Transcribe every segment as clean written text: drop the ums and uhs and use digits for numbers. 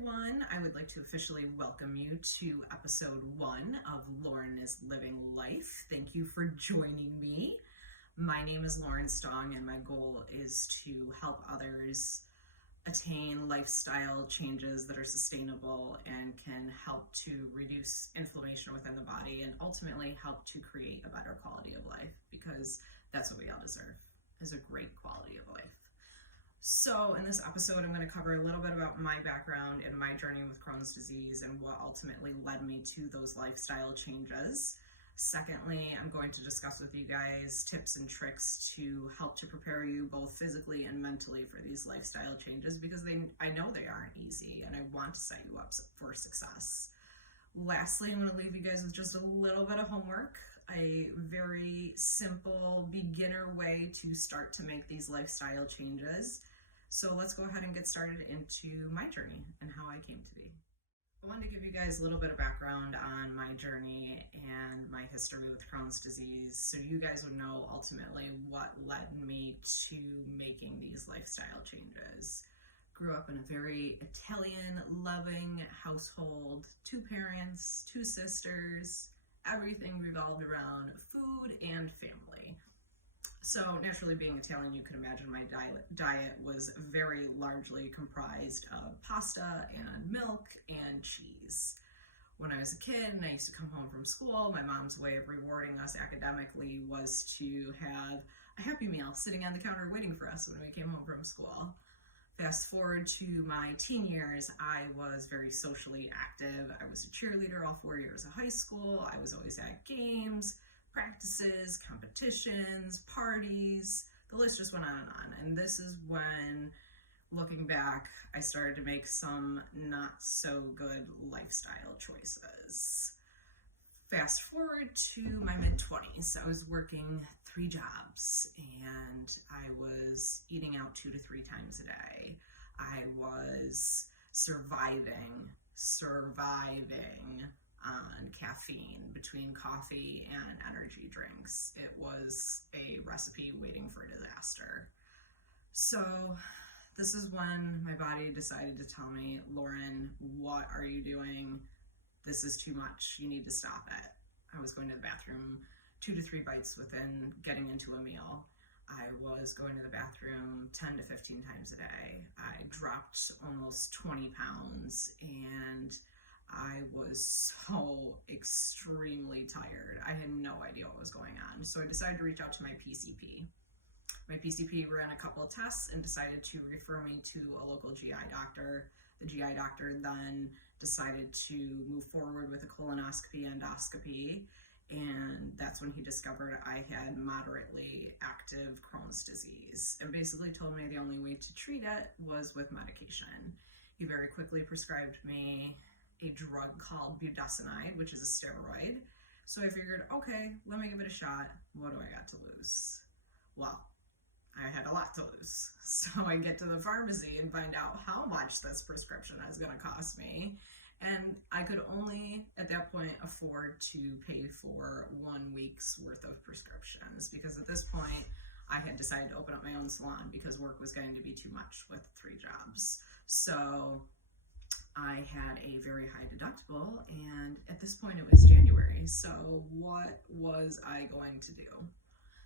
everyone. I would like to officially welcome you to episode 1 of Lauren is Living Life. Thank you for joining me. My name is Lauren Stong, and my goal is to help others attain lifestyle changes that are sustainable and can help to reduce inflammation within the body and ultimately help to create a better quality of life, because that's what we all deserve, is a great quality of life. So in this episode, I'm going to cover a little bit about my background and my journey with Crohn's disease and what ultimately led me to those lifestyle changes. Secondly, I'm going to discuss with you guys tips and tricks to help to prepare you both physically and mentally for these lifestyle changes, because I know they aren't easy and I want to set you up for success. Lastly, I'm going to leave you guys with just a little bit of homework, a very simple beginner way to start to make these lifestyle changes. So let's go ahead and get started into my journey and how I came to be. I wanted to give you guys a little bit of background on my journey and my history with Crohn's disease, so you guys would know ultimately what led me to making these lifestyle changes. Grew up in a very Italian-loving household, 2 parents, 2 sisters. Everything revolved around food and family. So naturally, being Italian, you can imagine my diet was very largely comprised of pasta and milk and cheese. When I was a kid and I used to come home from school, my mom's way of rewarding us academically was to have a Happy Meal sitting on the counter waiting for us when we came home from school. Fast forward to my teen years, I was very socially active. I was a cheerleader all 4 years of high school. I was always at games, practices, competitions, parties. The list just went on and on. And this is when, looking back, I started to make some not so good lifestyle choices. Fast forward to my mid-20s, I was working 3 jobs and I was eating out 2 to 3 times a day. I was surviving on caffeine between coffee and energy drinks. It was a recipe waiting for disaster. So this is when my body decided to tell me, Lauren, what are you doing? This is too much. You need to stop it. I was going to the bathroom 2 to 3 bites within getting into a meal. I was going to the bathroom 10 to 15 times a day. I dropped almost 20 pounds and I was so extremely tired. I had no idea what was going on. So I decided to reach out to my PCP. My PCP ran a couple of tests and decided to refer me to a local GI doctor. The GI doctor then decided to move forward with a colonoscopy endoscopy, and that's when he discovered I had moderately active Crohn's disease and basically told me the only way to treat it was with medication. He very quickly prescribed me a drug called budesonide, which is a steroid. So I figured, okay, let me give it a shot. What do I got to lose? Well, I had a lot to lose. So I get to the pharmacy and find out how much this prescription is going to cost me. And I could only, at that point, afford to pay for 1 week's worth of prescriptions, because at this point, I had decided to open up my own salon because work was going to be too much with 3 jobs. So I had a very high deductible, and at this point, it was January. So what was I going to do?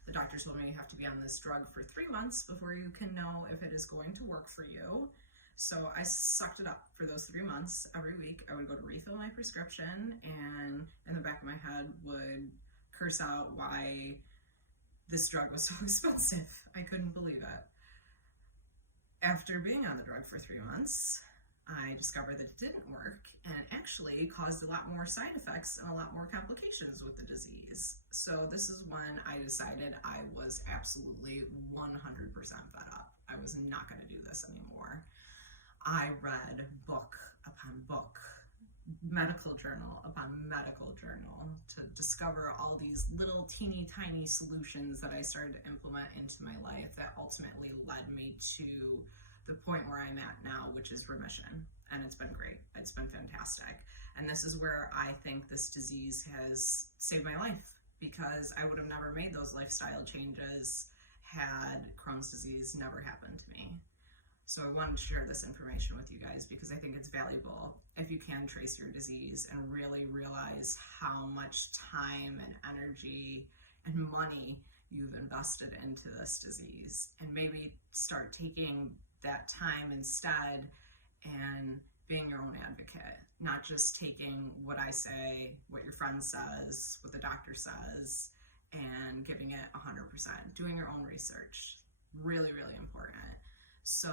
The doctor told me you have to be on this drug for 3 months before you can know if it is going to work for you. So I sucked it up for those 3 months. Every week I would go to refill my prescription, and in the back of my head would curse out why this drug was so expensive. I couldn't believe it. After being on the drug for 3 months, I discovered that it didn't work and it actually caused a lot more side effects and a lot more complications with the disease. So this is when I decided I was absolutely 100% fed up. I was not going to do this anymore. I read book upon book, medical journal upon medical journal, to discover all these little teeny tiny solutions that I started to implement into my life that ultimately led me to the point where I'm at now, which is remission. And it's been great. It's been fantastic. And this is where I think this disease has saved my life, because I would have never made those lifestyle changes had Crohn's disease never happened to me. So I wanted to share this information with you guys because I think it's valuable if you can trace your disease and really realize how much time and energy and money you've invested into this disease, and maybe start taking that time instead and being your own advocate, not just taking what I say, what your friend says, what the doctor says, and giving it 100%. Doing your own research, really, really important. So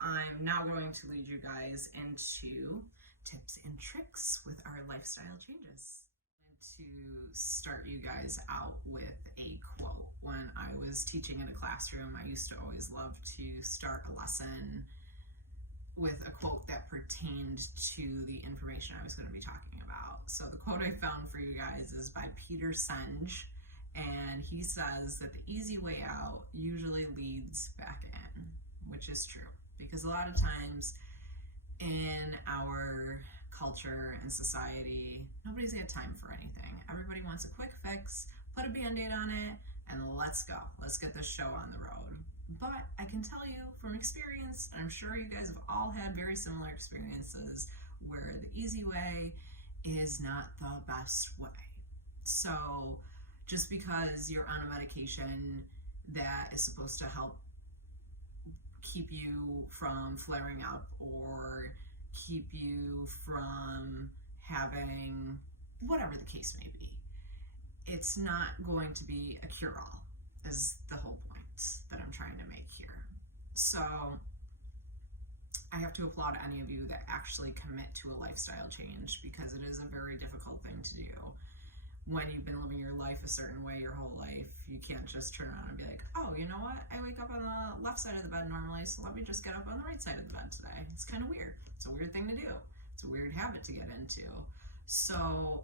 I'm now going to lead you guys into tips and tricks with our lifestyle changes. To start you guys out with a quote. When I was teaching in a classroom, I used to always love to start a lesson with a quote that pertained to the information I was going to be talking about. So the quote I found for you guys is by Peter Senge, and he says that the easy way out usually leads back in, which is true, because a lot of times in our culture and society, nobody's got time for anything. Everybody wants a quick fix, put a band-aid on it, and let's go. Let's get this show on the road. But I can tell you from experience, and I'm sure you guys have all had very similar experiences, where the easy way is not the best way. So just because you're on a medication that is supposed to help keep you from flaring up or keep you from having whatever the case may be, it's not going to be a cure-all, is the whole point that I'm trying to make here. So I have to applaud any of you that actually commit to a lifestyle change, because it is a very difficult thing to do. When you've been living your life a certain way your whole life, you can't just turn around and be like, oh, you know what? I wake up on the left side of the bed normally, so let me just get up on the right side of the bed today. It's kind of weird. It's a weird thing to do. It's a weird habit to get into. So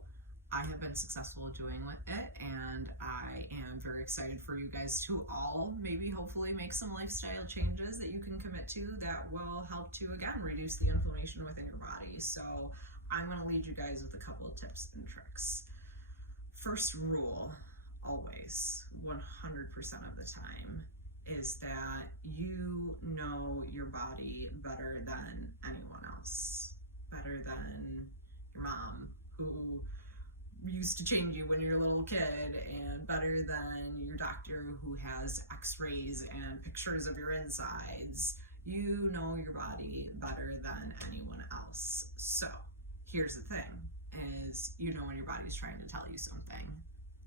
I have been successful doing it, and I am very excited for you guys to all maybe hopefully make some lifestyle changes that you can commit to that will help to, again, reduce the inflammation within your body. So I'm going to lead you guys with a couple of tips and tricks. First rule, always, 100% of the time, is that you know your body better than anyone else, better than your mom, who used to change you when you were a little kid, and better than your doctor who has x-rays and pictures of your insides. You know your body better than anyone else. So here's the thing, is you know when your body's trying to tell you something,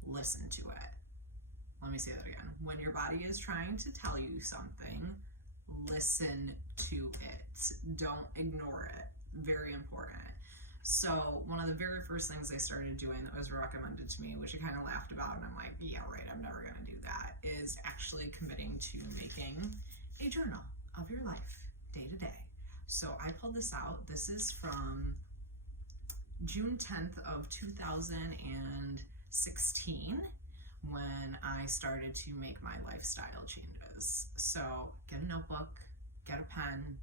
listen to it. Let me say that again. When your body is trying to tell you something, listen to it. Don't ignore it. Very important. So one of the very first things I started doing that was recommended to me, which I kind of laughed about, and I'm like, yeah, right, I'm never going to do that, is actually committing to making a journal of your life day to day. So I pulled this out. This is from June 10th of 2016, when I started to make my lifestyle changes. So get a notebook, get a pen,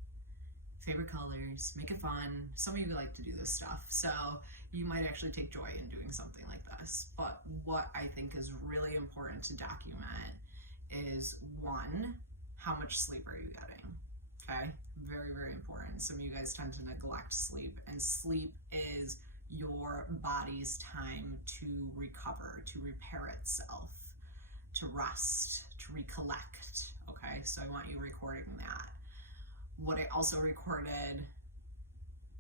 favorite colors, make it fun. Some of you like to do this stuff, so you might actually take joy in doing something like this. But what I think is really important to document is, one, how much sleep are you getting? Okay, very, very important. Some of you guys tend to neglect sleep, and sleep is your body's time to recover, to repair itself, to rest, to recollect. Okay, so I want you recording that. What I also recorded,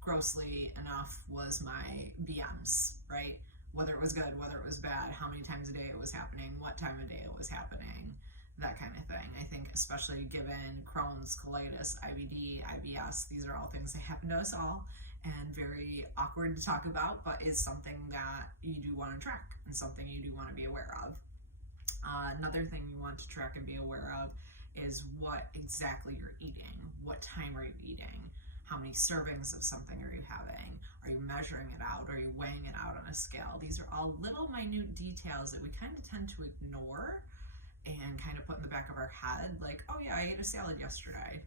grossly enough, was my BMs, right? Whether it was good, whether it was bad, how many times a day it was happening, what time of day it was happening, that kind of thing. I think especially given Crohn's, colitis, IBD, IBS, these are all things that happen to us all, and very awkward to talk about, but is something that you do want to track and something you do want to be aware of. Another thing you want to track and be aware of is what exactly you're eating. What time are you eating? How many servings of something are you having? Are you measuring it out? Are you weighing it out on a scale? These are all little minute details that we kind of tend to ignore and kind of put in the back of our head, like, oh yeah, I ate a salad yesterday.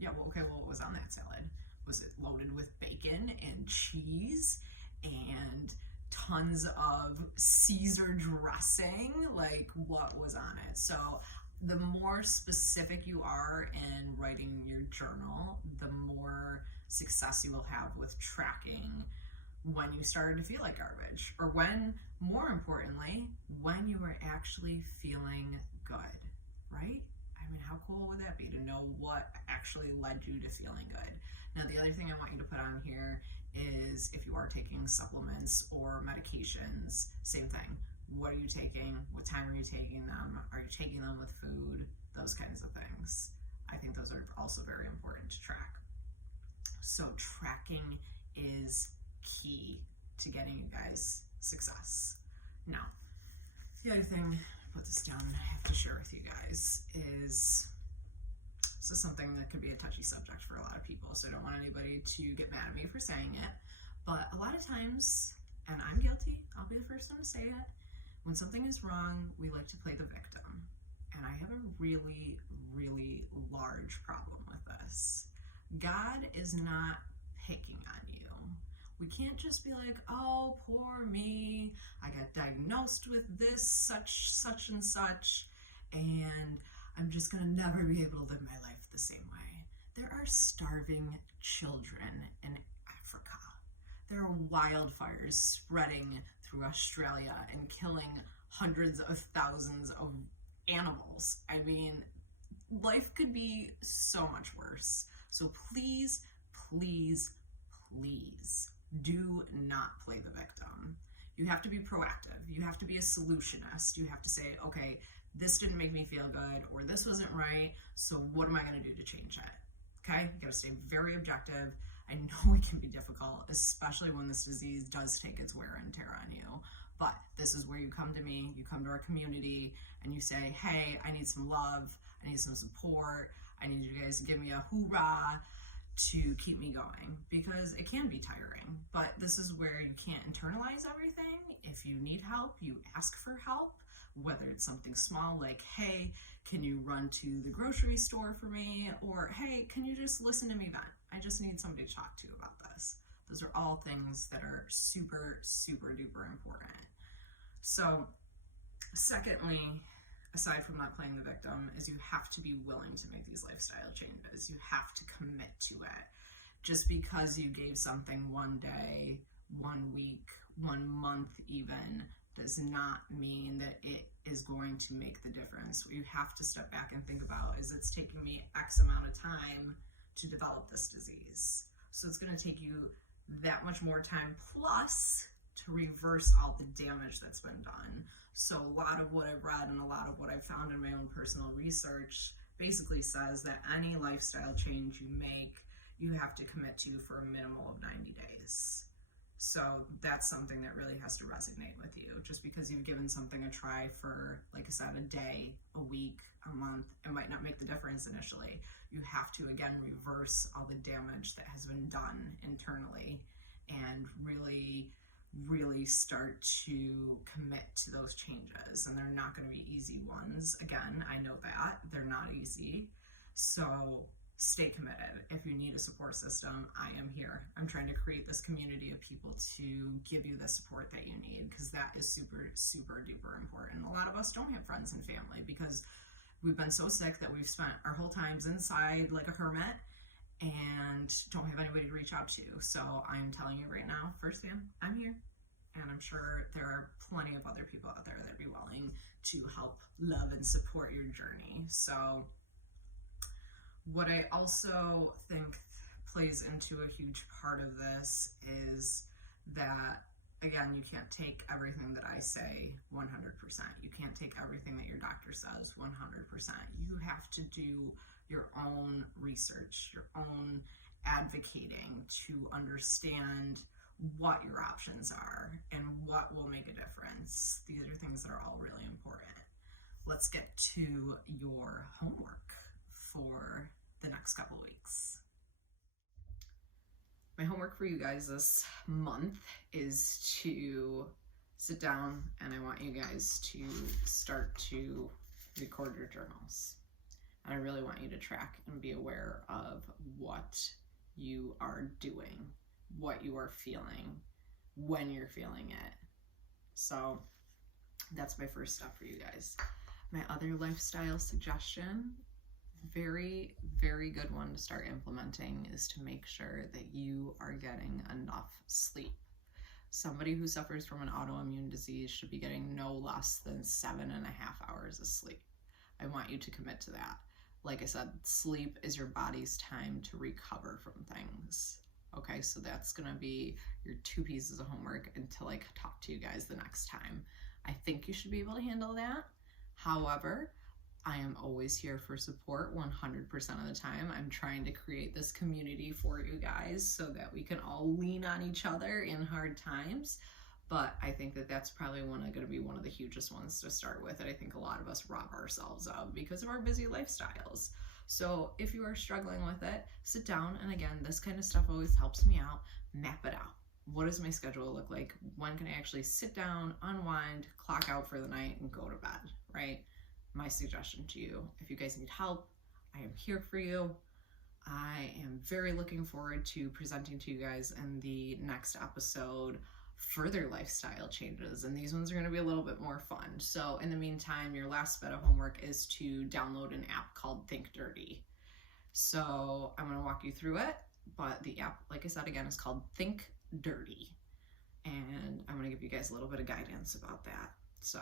Yeah, well, okay, well, what was on that salad? Was it loaded with bacon and cheese and tons of Caesar dressing? Like, what was on it? So the more specific you are in writing your journal, the more success you will have with tracking when you started to feel like garbage, or when, more importantly, when you were actually feeling good, right? I mean, how cool would that be to know what actually led you to feeling good? Now, the other thing I want you to put on here is if you are taking supplements or medications, same thing. What are you taking? What time are you taking them? Are you taking them with food? Those kinds of things. I think those are also very important to track. So tracking is key to getting you guys success. Now, the other thing, put this down, I have to share with you guys is, this is something that could be a touchy subject for a lot of people, so I don't want anybody to get mad at me for saying it, but a lot of times, and I'm guilty, I'll be the first one to say it, when something is wrong, we like to play the victim. And I have a really, really large problem with this. God is not picking on you. We can't just be like, oh, poor me, I got diagnosed with this, such and such, and I'm just gonna never be able to live my life the same way. There are starving children in Africa. There are wildfires spreading through Australia and killing hundreds of thousands of animals. I mean, life could be so much worse. So please, please, please do not play the victim. You have to be proactive. You have to be a solutionist. You have to say, okay, this didn't make me feel good, or this wasn't right, so what am I going to do to change it? Okay? You got to stay very objective. I know it can be difficult, especially when this disease does take its wear and tear on you. But this is where you come to me, you come to our community, and you say, hey, I need some love, I need some support, I need you guys to give me a hoorah to keep me going, because it can be tiring. But this is where you can't internalize everything. If you need help, you ask for help, whether it's something small like, hey, can you run to the grocery store for me? Or, hey, can you just listen to me vent? I just need somebody to talk to about this. Those are all things that are super, super duper important. So, secondly, aside from not playing the victim, is you have to be willing to make these lifestyle changes. You have to commit to it. Just because you gave something one day, 1 week, 1 month even, does not mean that it is going to make the difference. What you have to step back and think about is, it's taking me X amount of time to develop this disease. So it's going to take you that much more time plus to reverse all the damage that's been done. So a lot of what I've read and a lot of what I've found in my own personal research basically says that any lifestyle change you make, you have to commit to for a minimum of 90 days. So that's something that really has to resonate with you. Just because you've given something a try for, like I said, a day, a week, a month, it might not make the difference initially. You have to, again, reverse all the damage that has been done internally and really, really start to commit to those changes. And they're not going to be easy ones. Again, I know that. They're not easy. So stay committed. If you need a support system, I am here. I'm trying to create this community of people to give you the support that you need, because that is super, super duper important. A lot of us don't have friends and family because we've been so sick that we've spent our whole times inside like a hermit and don't have anybody to reach out to. So I'm telling you right now, firsthand, I'm here. And I'm sure there are plenty of other people out there that would be willing to help love and support your journey. So what I also think plays into a huge part of this is that, again, you can't take everything that I say 100%. You can't take everything that your doctor says 100%. You have to do your own research, your own advocating to understand what your options are and what will make a difference. These are things that are all really important. Let's get to your homework for the next couple weeks. My homework for you guys this month is to sit down, and I want you guys to start to record your journals. And I really want you to track and be aware of what you are doing, what you are feeling, when you're feeling it. So that's my first step for you guys. My other lifestyle suggestion, very, very good one to start implementing, is to make sure that you are getting enough sleep. Somebody who suffers from an autoimmune disease should be getting no less than 7.5 hours of sleep. I want you to commit to that. Like I said, sleep is your body's time to recover from things. Okay, so that's gonna be your 2 pieces of homework until I talk to you guys the next time. I think you should be able to handle that. However, I am always here for support 100% of the time. I'm trying to create this community for you guys so that we can all lean on each other in hard times. But I think that that's probably going to be one of the hugest ones to start with that I think a lot of us rob ourselves of because of our busy lifestyles. So if you are struggling with it, sit down, and again, this kind of stuff always helps me out, map it out. What does my schedule look like? When can I actually sit down, unwind, clock out for the night, and go to bed, right? My suggestion to you, if you guys need help, I am here for you. I am very looking forward to presenting to you guys in the next episode further lifestyle changes, and these ones are going to be a little bit more fun. So in the meantime, your last bit of homework is to download an app called Think Dirty. So I'm going to walk you through it, but the app, like I said again, is called Think Dirty, and I'm going to give you guys a little bit of guidance about that. So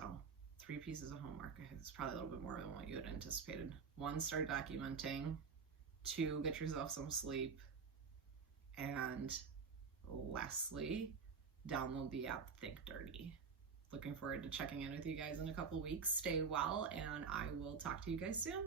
3 pieces of homework. It's probably a little bit more than what you had anticipated. 1, start documenting. 2, get yourself some sleep. And lastly, download the app Think Dirty. Looking forward to checking in with you guys in a couple weeks. Stay well, and I will talk to you guys soon.